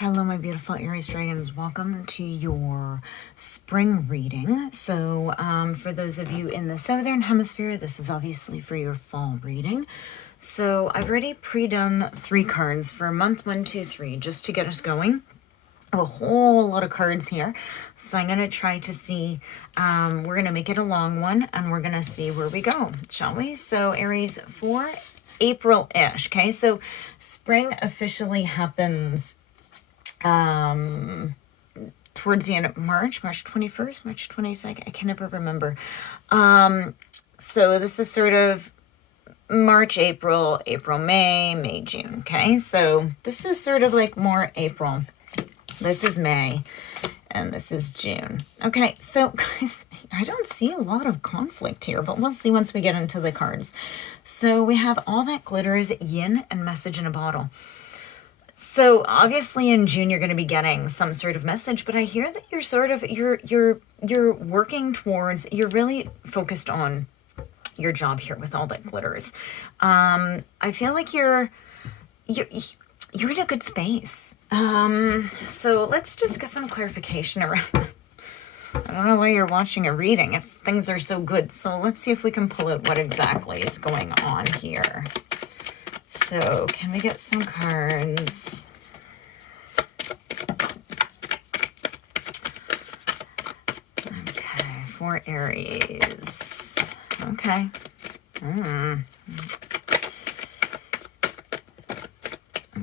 Hello, my beautiful Aries Dragons. Welcome to your spring reading. So, for those of you in the Southern Hemisphere, this is obviously for your fall reading. So, I've already pre-done 3 cards for month 1, 2, 3, just to get us going. A whole lot of cards here. So, I'm going to try to see, we're going to make it a long one, and we're going to see where we go, shall we? So, Aries, for April-ish, okay? So, spring officially happens towards the end of March 21st, March 22nd, I can never remember. So this is sort of March, April, May, June, okay? So this is sort of like more April. This is May, and this is June. Okay, so guys, I don't see a lot of conflict here, but we'll see once we get into the cards. So we have all that glitters, yin, and message in a bottle. So obviously in June, you're going to be getting some sort of message, but I hear that you're sort of, you're working towards, you're really focused on your job here with all that glitters. I feel like you're in a good space. So let's just get some clarification around this. I don't know why you're watching a reading if things are so good. So let's see if we can pull out what exactly is going on here. So, can we get some cards? Okay, for Aries. Okay.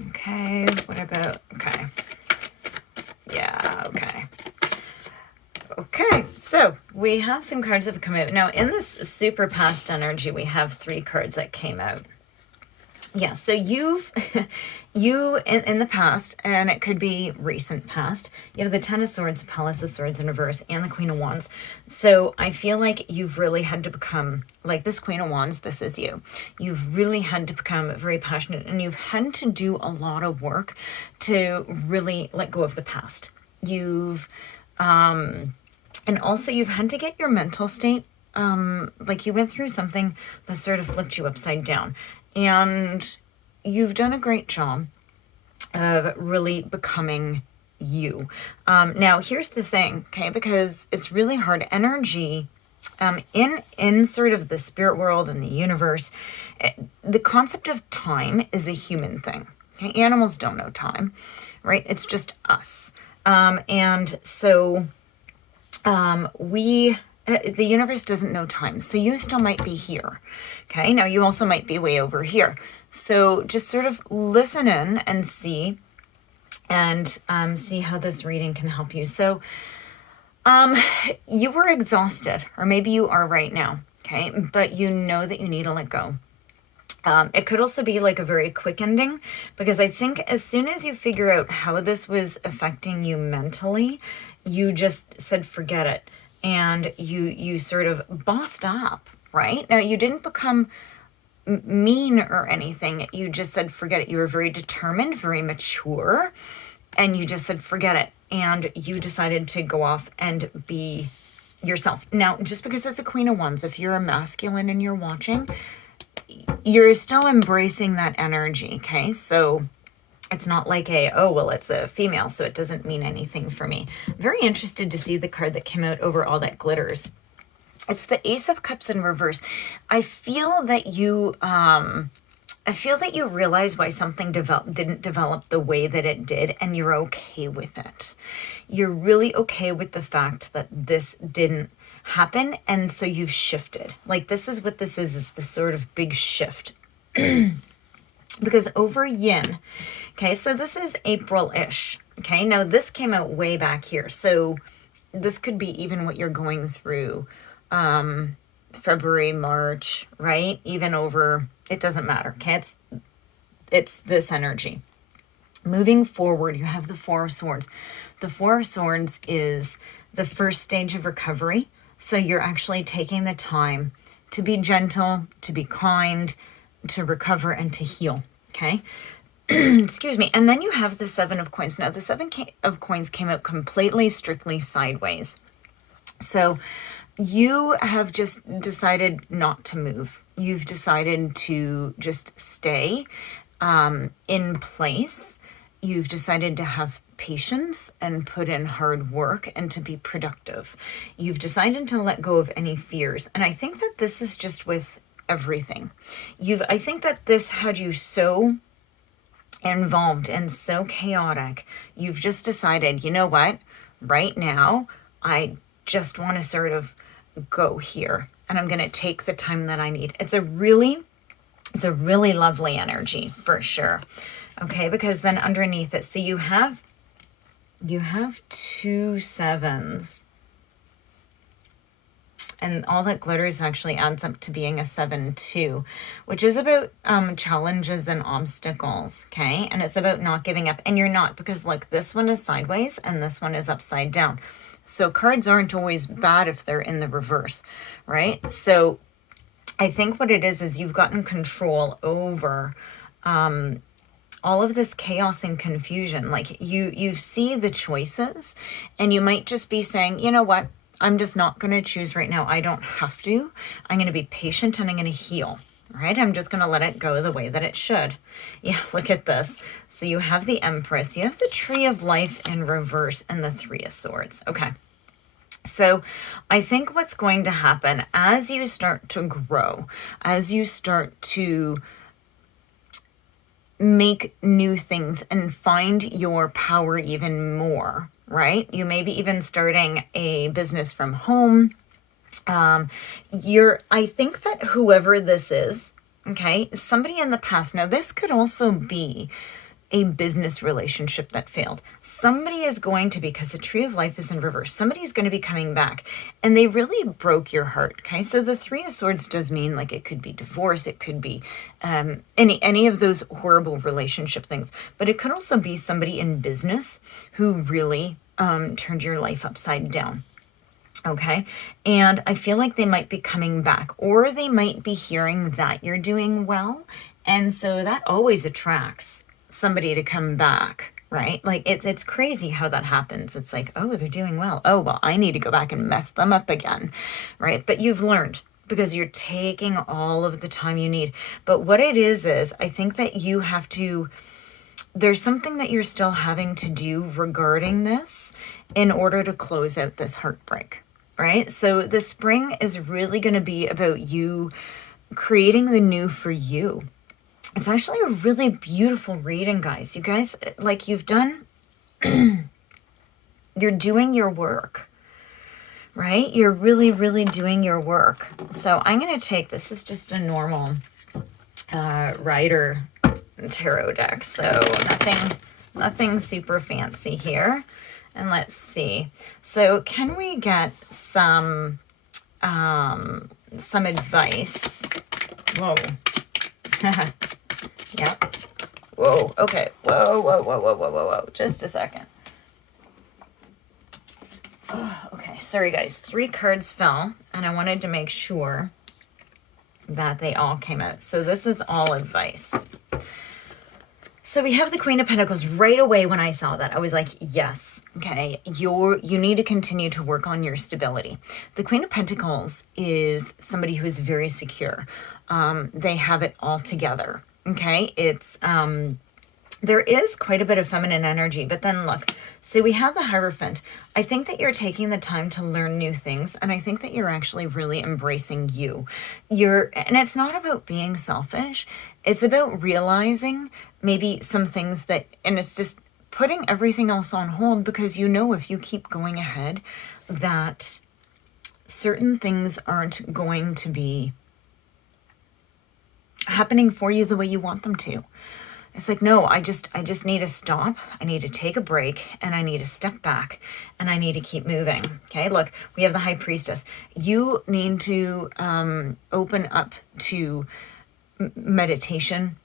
Okay, what about, okay. Yeah, okay. Okay, so we have some cards that have come out. Now, in this super past energy, we have 3 cards that came out. Yeah, so you in the past, and it could be recent past, you have the Ten of Swords, Palace of Swords in reverse, and the Queen of Wands. So I feel like you've really had to become, like this Queen of Wands, this is you. You've really had to become very passionate, and you've had to do a lot of work to really let go of the past. You've, and also you've had to get your mental state, like you went through something that sort of flipped you upside down. And you've done a great job of really becoming you. Now, here's the thing, okay, because it's really hard. Energy, in sort of the spirit world and the universe, the concept of time is a human thing. Okay? Animals don't know time, right? It's just us. And so the universe doesn't know time, so you still might be here. Okay, now you also might be way over here. So just sort of listen in and see how this reading can help you. So you were exhausted, or maybe you are right now, okay, but you know that you need to let go. It could also be like a very quick ending, because I think as soon as you figure out how this was affecting you mentally, you just said, forget it. And you sort of bossed up, right? Now, you didn't become mean or anything. You just said, forget it. You were very determined, very mature, and you just said, forget it. And you decided to go off and be yourself. Now, just because it's a Queen of Wands, if you're a masculine and you're watching, you're still embracing that energy, okay? So it's not like it's a female, so it doesn't mean anything for me. Very interested to see the card that came out over all that glitters. It's the Ace of Cups in reverse. I feel that you realize why something didn't develop the way that it did, and you're okay with it. You're really okay with the fact that this didn't happen, and so you've shifted. Like, this is what this is this sort of big shift. Because over yin, okay, so this is April-ish, okay? Now, this came out way back here, so this could be even what you're going through February, March, right? Even over, it doesn't matter, okay? It's this energy. Moving forward, you have the Four of Swords. The Four of Swords is the first stage of recovery, so you're actually taking the time to be gentle, to be kind, to recover and to heal, okay? Excuse me. And then you have the Seven of Coins. Now, the Seven of Coins came out completely, strictly sideways. So you have just decided not to move. You've decided to just stay in place. You've decided to have patience and put in hard work and to be productive. You've decided to let go of any fears. And I think that this is just with everything. I think that this had you so involved and so chaotic. You've just decided, you know what? Right now, I just want to sort of go here, and I'm going to take the time that I need. It's a really lovely energy for sure. Okay, because then underneath it, so you have 2 7s. And all that glitters actually adds up to being a 7 too, which is about challenges and obstacles, okay? And it's about not giving up. And you're not, because look, this one is sideways and this one is upside down. So cards aren't always bad if they're in the reverse, right? So I think what it is you've gotten control over all of this chaos and confusion. Like you see the choices, and you might just be saying, you know what? I'm just not going to choose right now. I don't have to. I'm going to be patient and I'm going to heal, right? I'm just going to let it go the way that it should. Yeah, look at this. So you have the Empress, you have the Tree of Life in reverse, and the Three of Swords. Okay. So I think what's going to happen as you start to grow, as you start to make new things and find your power even more, right? You may be even starting a business from home. I think that whoever this is, okay, somebody in the past. Now, this could also be a business relationship that failed. Somebody is going to be, because the Tree of Life is in reverse, somebody is going to be coming back, and they really broke your heart. Okay, so the Three of Swords does mean, like, it could be divorce, it could be any of those horrible relationship things, but it could also be somebody in business who really turned your life upside down. Okay, and I feel like they might be coming back, or they might be hearing that you're doing well, and so that always attracts somebody to come back, right? Like it's crazy how that happens. It's like, oh, they're doing well. Oh, well, I need to go back and mess them up again, right? But you've learned, because you're taking all of the time you need. But what it is I think that you have to, there's something that you're still having to do regarding this in order to close out this heartbreak, right? So the spring is really going to be about you creating the new for you. It's actually a really beautiful reading, guys. You guys, like, you've done, you're doing your work, right? You're really, really doing your work. So I'm going to take, this is just a normal Rider tarot deck. So nothing super fancy here. And let's see. So can we get some advice? Whoa. Yep. Whoa. Okay. Whoa. Just a second. Oh, okay. Sorry, guys. 3 cards fell, and I wanted to make sure that they all came out. So this is all advice. So we have the Queen of Pentacles. Right away when I saw that, I was like, yes, okay, you need to continue to work on your stability. The Queen of Pentacles is somebody who is very secure. They have it all together, okay? It's, there is quite a bit of feminine energy, but then look, so we have the Hierophant. I think that you're taking the time to learn new things, and I think that you're actually really embracing you. And it's not about being selfish. It's about realizing maybe some things and it's just putting everything else on hold, because you know if you keep going ahead that certain things aren't going to be happening for you the way you want them to. It's like, no, I just need to stop. I need to take a break, and I need to step back, and I need to keep moving. Okay, look, we have the High Priestess. You need to open up to meditation.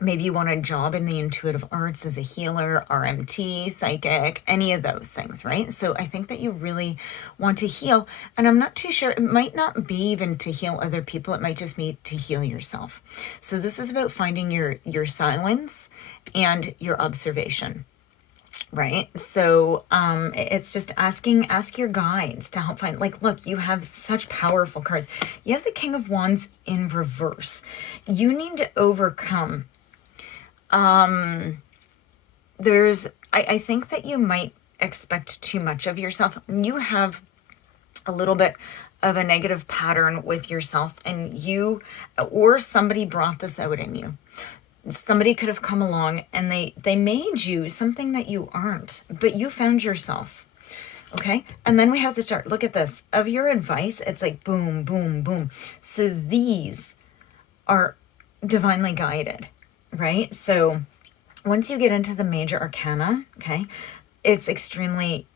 Maybe you want a job in the intuitive arts as a healer, RMT, psychic, any of those things, right? So I think that you really want to heal. And I'm not too sure, it might not be even to heal other people. It might just be to heal yourself. So this is about finding your silence and your observation, right? So it's just ask your guides to help find, like, look, you have such powerful cards. You have the King of Wands in reverse. You need to overcome I think that you might expect too much of yourself. You have a little bit of a negative pattern with yourself, and you or somebody brought this out in you. Somebody could have come along and they made you something that you aren't, but you found yourself. Okay. And then we have the chart. Look at this. Of your advice, it's like boom, boom, boom. So these are divinely guided, right? So once you get into the major arcana, okay, it's extremely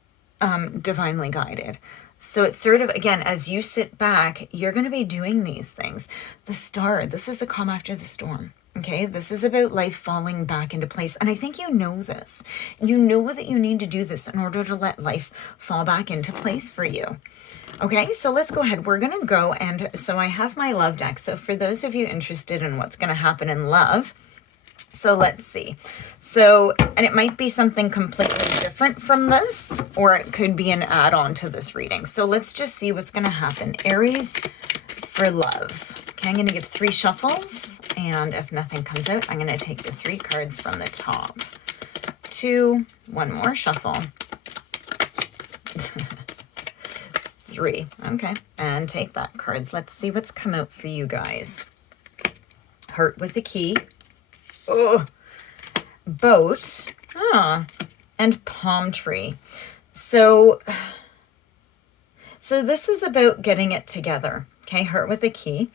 divinely guided. So it's sort of, again, as you sit back, you're going to be doing these things. The star, this is the calm after the storm. Okay, this is about life falling back into place. And I think you know this. You know that you need to do this in order to let life fall back into place for you. Okay, so let's go ahead. We're going to go, and so I have my love deck. So for those of you interested in what's going to happen in love, so let's see. So, and it might be something completely different from this, or it could be an add-on to this reading. So let's just see what's going to happen. Aries for love. Okay, I'm going to give 3 shuffles, and if nothing comes out, I'm going to take the 3 cards from the top. 2, 1 more shuffle. 3, okay, and take that card. Let's see what's come out for you guys. Heart with the key. Oh, boat. And palm tree. So this is about getting it together. Okay, heart with the key.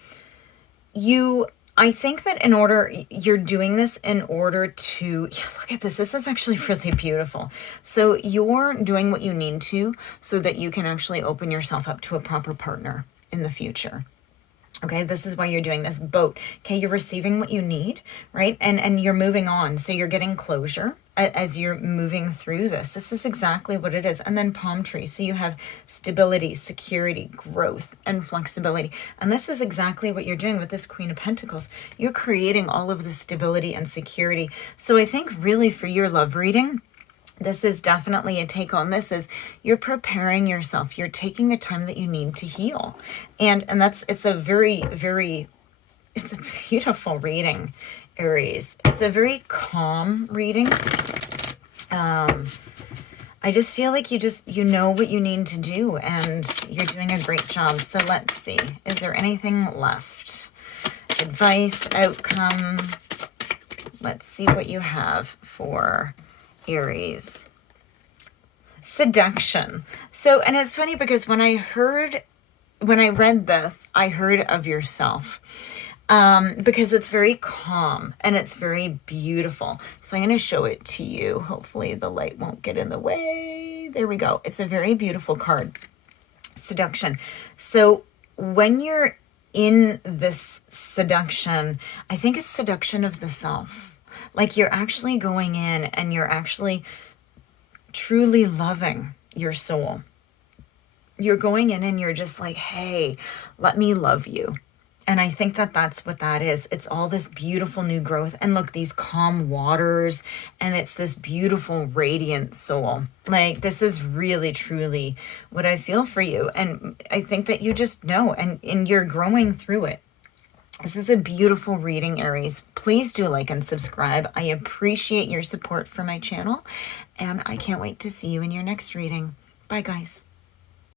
I think that you're doing this in order to, yeah, look at this. This is actually really beautiful. So you're doing what you need to so that you can actually open yourself up to a proper partner in the future. Okay, this is why you're doing this. Boat. Okay, you're receiving what you need, right? And you're moving on. So you're getting closure as you're moving through this. This is exactly what it is. And then palm tree. So you have stability, security, growth, and flexibility. And this is exactly what you're doing with this Queen of Pentacles. You're creating all of the stability and security. So I think really for your love reading, this is definitely a take on this is you're preparing yourself. You're taking the time that you need to heal. And it's a very, very, it's a beautiful reading, Aries. It's a very calm reading. I just feel like you know what you need to do, and you're doing a great job. So let's see. Is there anything left? Advice, outcome. Let's see what you have for Aries. Seduction. So, and it's funny because when I read this, I heard of yourself. Because it's very calm and it's very beautiful. So I'm going to show it to you. Hopefully the light won't get in the way. There we go. It's a very beautiful card. Seduction. So when you're in this seduction, I think it's seduction of the self. Like you're actually going in and you're actually truly loving your soul. You're going in and you're just like, hey, let me love you. And I think that that's what that is. It's all this beautiful new growth. And look, these calm waters, and it's this beautiful, radiant soul. Like, this is really, truly what I feel for you. And I think that you just know, and you're growing through it. This is a beautiful reading, Aries. Please do like and subscribe. I appreciate your support for my channel, and I can't wait to see you in your next reading. Bye, guys.